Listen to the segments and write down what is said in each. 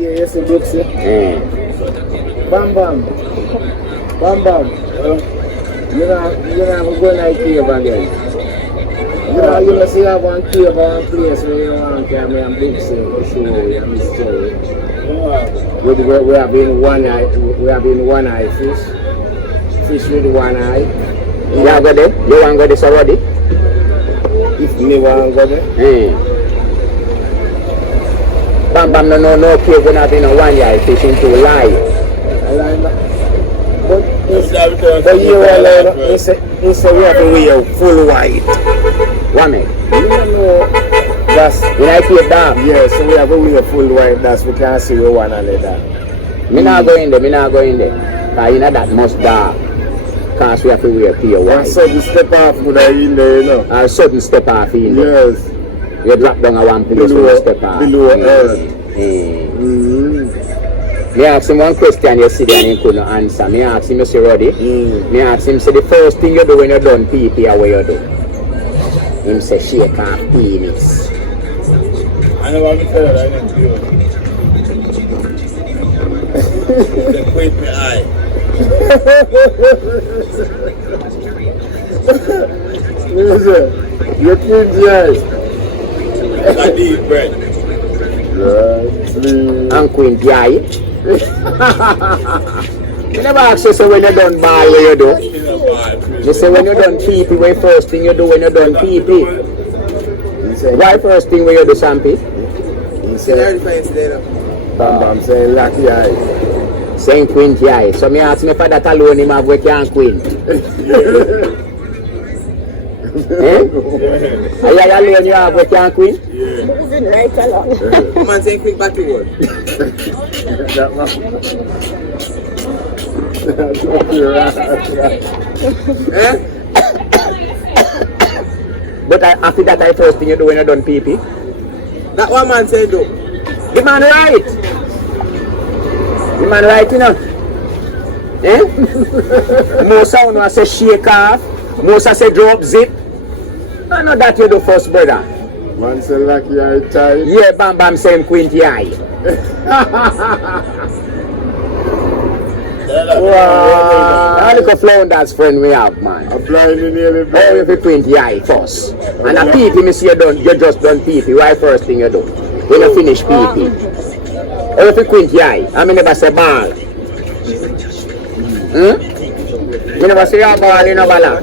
yes, a good sir. Bam bam. Bam bam. You know, go like cave again. You know, see, I have one cave, one place where you want to come and book for sure, you have this story. We have been one eye fish. Fish with one eye. You want to go there? You want to go this already? If me want to go there. Bam bam no cave when I've been a one eye fish into lie. But you all it's a we have to wear full white. One minute. You know that's You like it dark? yes, so we have to wear full white, that's we can see we one and that. Me not go in there, Cause you know that must dark. Cause we have to wear pure white. And so you step off with that in there, you know. A sudden step off in there. Yes. You drop down a one place when you step off. Below earth. Me ask him one question yesterday and he couldn't answer. Me ask him, you see Roddy? Me ask him, say the first thing you do when you're done pee-pee, what you do? Him say shake off penis. I know what I'm saying, I didn't do it. They quit my eye. Listen, you quit the eyes. I deep breath. Right, sleep. And queen the eye. You never ask you say when you're done ball, what you do? You say when you're done pee-pee, what first thing you do when you're done pee-pee? Why first thing when you do Sampy? He said, I'm saying lucky eye. Saying queen the eye. So me ask me for that alone him have we can't queen. Are you alone you have we can't queen? Moving right along. Come on, say quick back to work. That But after that I first thing you do when you're done pee-pee? That one man said though. The man right. The man right, you know. Most of them say shake off. Most of say drop zip. I know that you do first, brother. man say lucky eye tight. Yeah, bam bam same quinty eye. Wow. I look a flounder's friend we have, man. I'm blind in nearly blind. Oh, you fi quinty eye first. And a pee-pee, me see you just done pee-pee. Why first thing you do? When you finish pee-pee. Oh, you fi quinty eye. I mean never say ball. You never say your ball in a ball.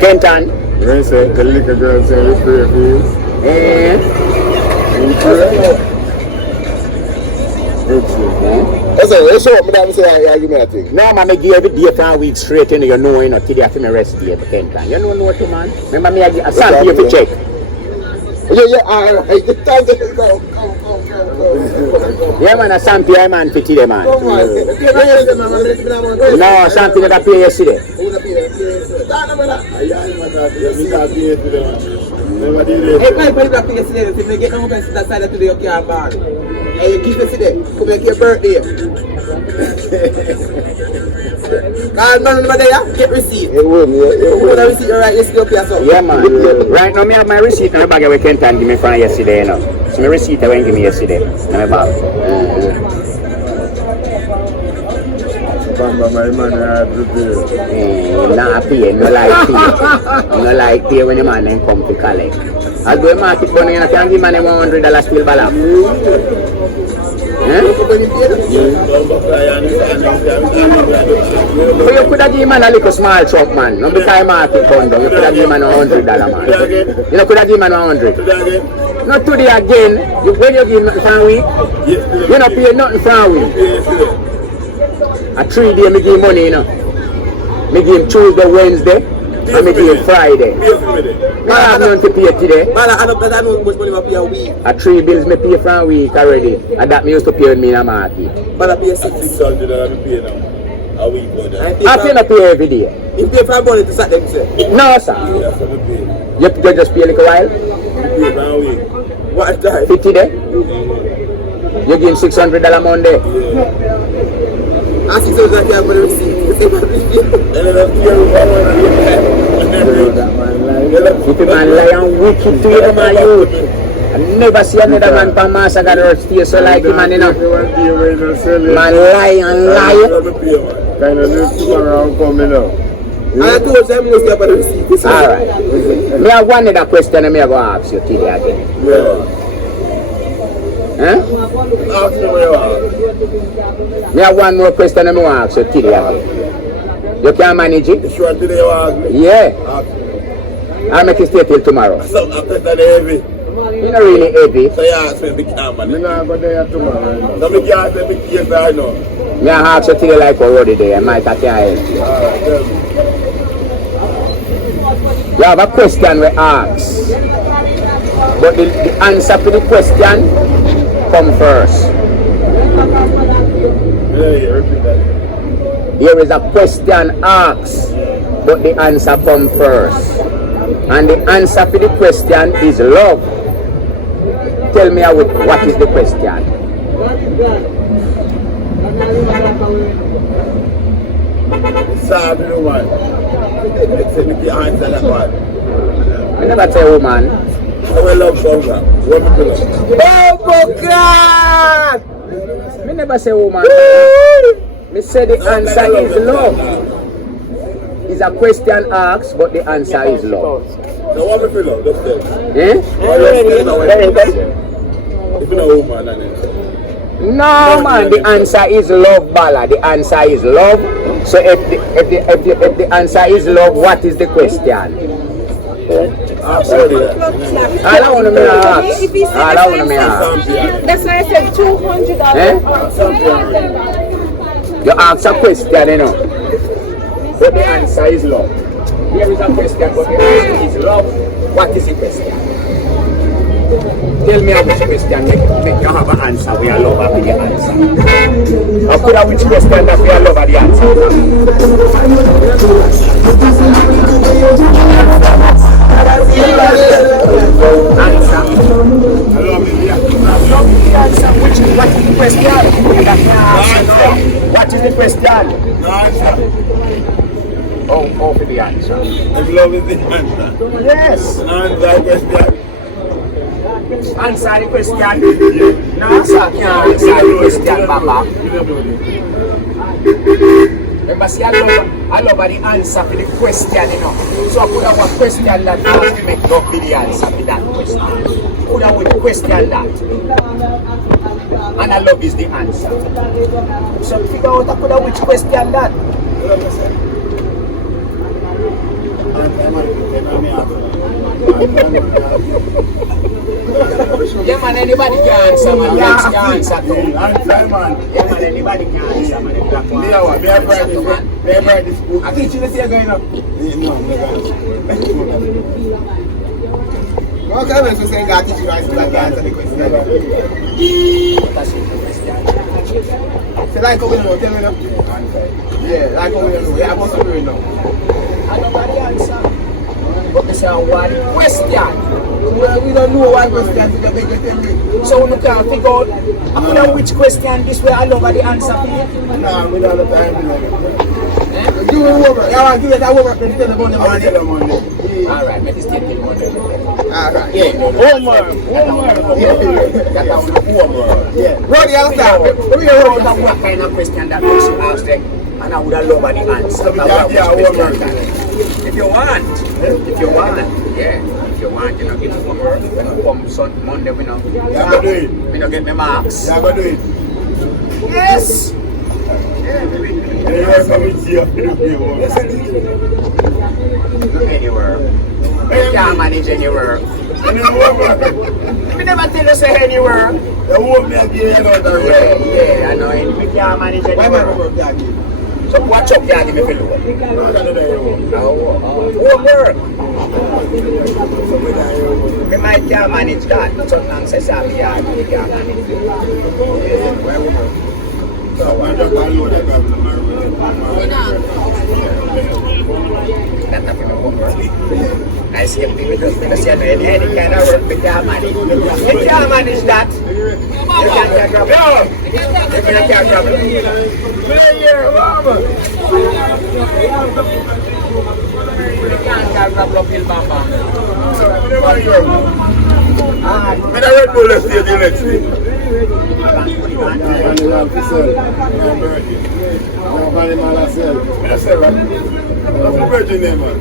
Kenton. When say the little girl say we pray for you. That's what me say I give me a thing. No man, I give every day for a week straight in you know today I have to rest day Kenton. You know what man? Remember me I give a sample you to check. Yeah, alright. Go. Yeah man, a sample I man pity them man. No, sample never play yesterday. Hey, can you put it back yesterday? If you get no best that side today, you can't bar. And you keep it today. Come make your birthday. Call man over there, get receipt. It wouldn't, You want a receipt, alright, you still pay yourself. Yeah man. Right now me have my receipt in my bag with Kenton give me from yesterday, you know. So my receipt I went give me yesterday in my bag. Bamba, my man had to pay. Nah pay, no like pay. No like pay when the man then come to collect. I do a market money and I can give man $100 still balance. So you could have given man a little small truck man, not because market bundle, you could have given man $100 man. You could have given man 100. Not today again, when you give nothing for a week, you don't pay nothing for a week. A 3 day me give money, you know. Me give Tuesday, Wednesday, and me give Friday. I have nothing to pay today. Man, I don't know how much money I pay a week. A 3 bills me pay for a week already. And that me used to pay when me in a market. Man, I pay 600 I pay now. A week for that. I pay not pay every day. You pay for a money to start them, sir? No sir. That's what I pay. You just pay a little while? Pay for a week. What time? 50 day? You give $600 Monday? I see something like that for the receipt. If a man lie and wicked to you, my youth. I never see another man from Massacre or stay so like him, man, you know. Man lie and lie. Kind of live tomorrow coming up. I told you I'm going to step on the receipt. Alright. Me have one other question and me go ask you, Tilly, again. Yeah. Huh? Ask me where you are. Me have one more question and me want ask you, Tilly, again. You can manage it? Sure, today you ask me. Yeah. Ask me. I'll make you stay till tomorrow. Something I put that heavy. You're not really heavy. So you ask me, big time, man. I'm not going there tomorrow. So me can't say big case I know. Me ask you Tilly like already there. I might have to help you. Alright, then. You have a question we ask, but the answer to the question come first. Yeah, repeat that. Here is a question asked, but the answer come first. And the answer to the question is love. Tell me what is the question? Sad woman. Let's say me the answer that one. I never say woman. I will love Bonga. What do you love? Oh God! Me never say woman. Me say the answer is love. It's a question asked, but the answer is love. So what do you love? Let's say. Eh? If you're not a woman, then No man, the answer is love, Bala. The answer is love. So if the answer is love, what is the question? absolutely. All I want to ask. All I want to ask. That's why I said $200. You ask a question, you know. But the answer is love. Here is a question, but the answer is love. What is the question? Tell me which question make you have an answer we are love after the answer. Or could have which question that we are love at the answer? What is the question? What is the question? No answer. Oh, for the answer. If love is the answer. Yes. No answer question. Answer the question. No, sir, can't answer the question, Papa. Remember, see, I love the answer to the question, you know. So I could have a question that has to make love be the answer to that question. Could have a question that. And I love is the answer. So figure out I could have which question that. Yeah man, anybody can answer man. Yes, can answer too. Answer man. Yeah man, anybody can answer man. May I buy this book? I teach you to say going up. No, What kind of saying God teach you guys to answer the question? So like how we know, tell me now. Yeah, like how we know. Yeah, I must have know. Nobody answer. But they say one question. Well, we don't know what question to make it. So we can't figure out after which question this way I love the answer to it. no, we don't have time. Do a homework. I want to give it a homework and tell them on the morning. Alright, let me stay till Monday. Alright. Yeah, Homework. that was homework. Yeah. Roddy, I'll start. What What kind of question that makes you ask them? And I would have loved the answer. If you want, yeah. If you want, you know, give me homework. When I come Monday, we know. Yeah, do it. We know get me marks. Yeah, do it. Yes. You are coming here. Not anywhere. You can't manage anywhere. We never tell you say anywhere. The woman again, Yeah, I know. We can't manage anywhere. So watch up there, give me feel homework. We might can't manage that. Sometimes say something, we can't manage it. So I just download that to my That's not my homework. I see people because you know any kind of work we can't manage. You can't manage that. You can't I can't travel. Yeah, mama. You can't travel up Hill Bamba. And I Red Bull let's see the next week. What's the virgin name, man?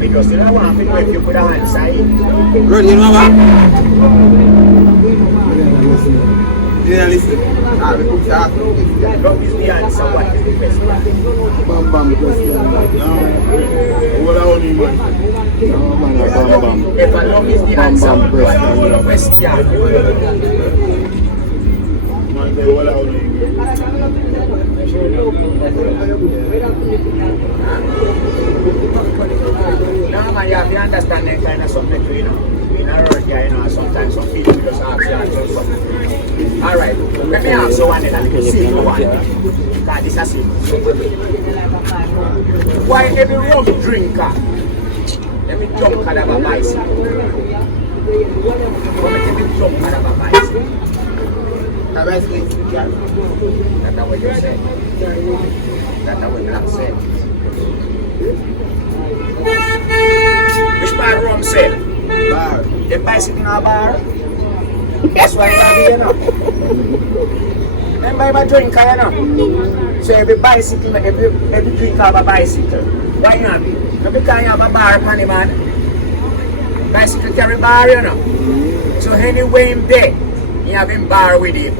Because you don't want to know if you put a hand side. Good, you know what? You didn't listen. We put the heart. Love is the answer, what is the question? Bam question. No, what I only man. No man, bam. If a love is the answer, what is the question? Man, say what I only No man, you have to understand that kind of something too, you know. In a road here, you know, sometimes some people just ask you answer something. Alright, let me ask you one and a simple one. Because this is a simple. Why every rum drinker, every drunk had a bicycle? Why every drunk had a bicycle? A bicycle. That's what you said. That's what Black said. Which bar rum sell? Bar. The bicycle in a bar? That's why I'm here now. Remember I'm a drinker, you know? So every bicycle, every drinker have a bicycle. Why not? Not because you have a bar upon him, man. Bicycle carry bar, you know? So anyway him there, you have him bar with him.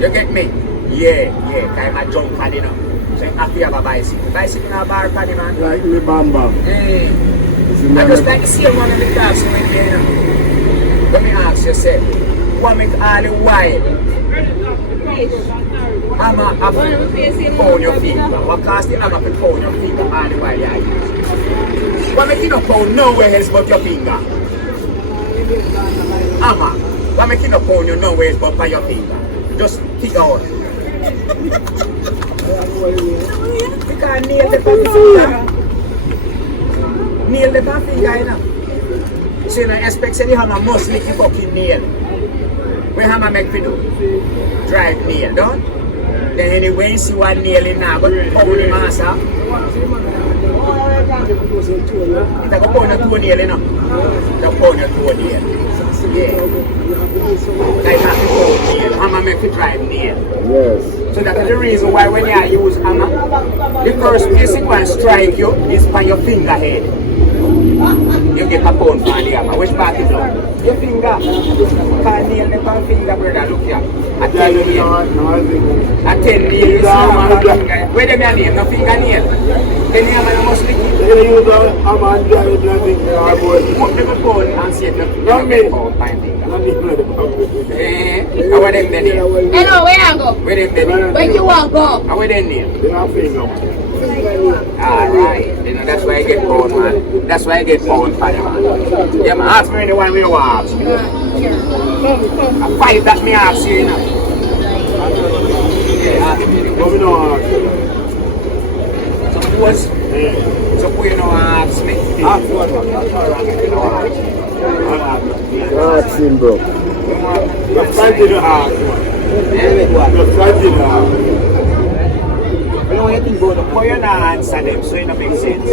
You get me? Yeah, I'm a drunker, you know? So after you have a bicycle. Bicycle in a bar upon him, man. like me bam bam. I just like to see one of the class when you know. Let me ask yourself, what make all the while I'm a pound your finger? What cost the hammer to pound your finger all the while you use? What make you not pound nowhere else but your finger? Hammer, what make you not pound you nowhere else but by your finger? Just kick out. Because nail the finger. Nail the finger, you know. So you don't expect the hammer must make you fucking nail. When hammer make you do? Drive nail, don't? Then anyway you see one nail in now, but pound the master. It's like a pound of two nail, you know. It's a pound of two nail. Yeah. Like that pound nail. Hammer make you drive nail. Yes. So that is the reason why when you use hammer, the first place it can strike you is by your finger head. You get a pound for the hammer. Which part is wrong? Your finger. Can't nail the finger, brother. Look here. A 10 nail. A 10 nail. You see hammer finger. Where them your nail? No finger nail. Then the hammer must lick it. You use a hammer and drive it nothing. Put them a pound and see if you don't get pound by finger. How are them the nail? Hello, where you go? Where them the nail? Where you want go? How are them nail? They have finger. Alright, you know, that's why I get pound, man. That's why I get pound for you, man. Yeah, man, ask me anyone we want to ask me. I fight that me ask you, you know. Yeah, ask me anyone. But we don't ask. So was, so who you know ask me? Ask what? Ask him, bro. Just fighting the ask one. Just fighting the ask. You know anything about them, but you not answer them, so it don't make sense.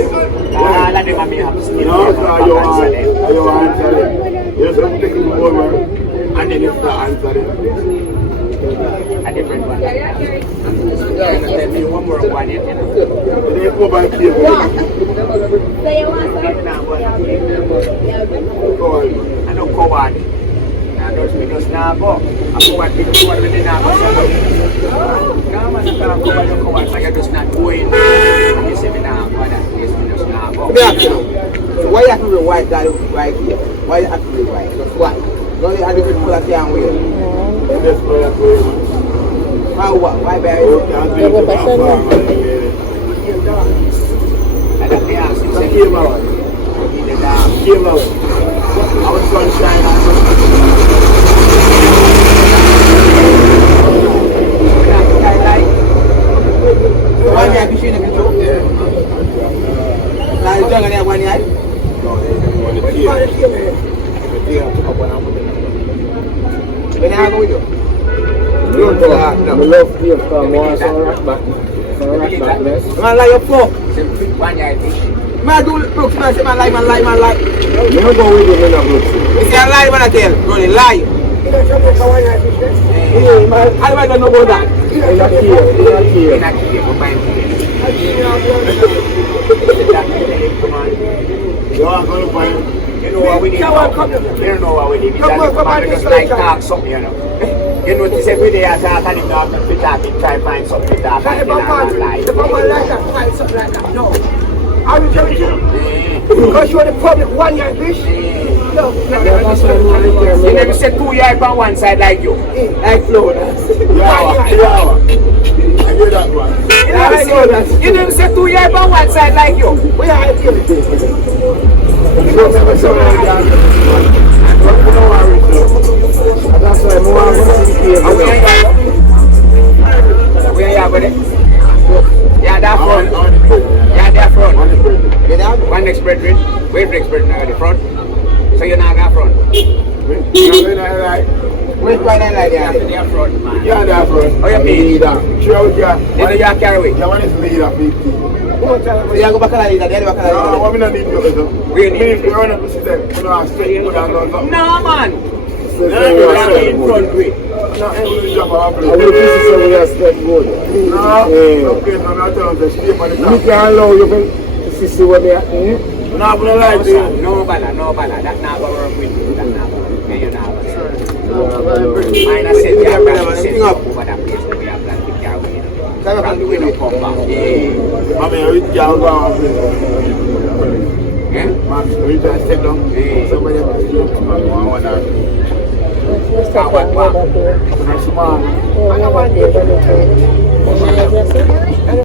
All of them are me have still No, you answer them. you answer them. You just take it over and then you start answering. A different one. Tell me one more one yet, you know. Then you go back here. So you want Go on. I don't coward. I don't speak us now, but I coward people who are really now. No, man, I can't coward, but you're just not going. And you say me now, but that is me just now. Let me ask you. Why you have to be white guy right here? Why you have to be white? Just why? Don't you have the people that can't wear? How what? Why buy it? Our sunshine. One year fishing in the show? Now you're talking about 1 year? When I go with you? I love you from one some rock back. Man, like your fuck. 1 year fish. Man, do look, man, say man lie. You don't go with him in a book. You say I lie, man, I tell. Ronnie, lie. Yeah, man, I don't know about that. In a cave. In a cave, we find fish. You know what we need now? You don't know what we need. It's just like talk something, you know. You notice every day I talk and if not, we talk, we try to find something to talk and then I lie. If I'm like that, find something like that. No. I will tell you. Because you're the public 1 year fish. No. You never said 2 yards on one side like you. Like Florida. You never said 2 yards on one side like you. We are ideal. That's why more of us in cave. We are with it. Yeah, that front. Yeah, that front. One next brethren. Wait for next brethren at the front. So you're not that front. Which one I like Yeah, that? that front, man. Yeah, that's right. Oh, you mean? Sure, yeah. You know you carry it. Yeah, one is leader, big team. You go back and lead that, the other back and No, what we don't need to do. We need If you run up to see them, you know, I stay in and go something. No, man. No, You are in front way. no, ain't jump around. I will visit some of your step good. No, okay, no, not tell them the shape of the We top. can allow you to see what they are doing. No, I'm gonna lie to you. No, bala. That's not going to work with you. That's not going to work. You're not going to work. Yeah, Mine I said we have planned to set up over that place that we have planned to carry in. Probably we don't come back. Yeah. I mean, we can't go on. Yeah? Man, we just step down. Somebody else is here. Man, one hour. What? That's small. I don't want to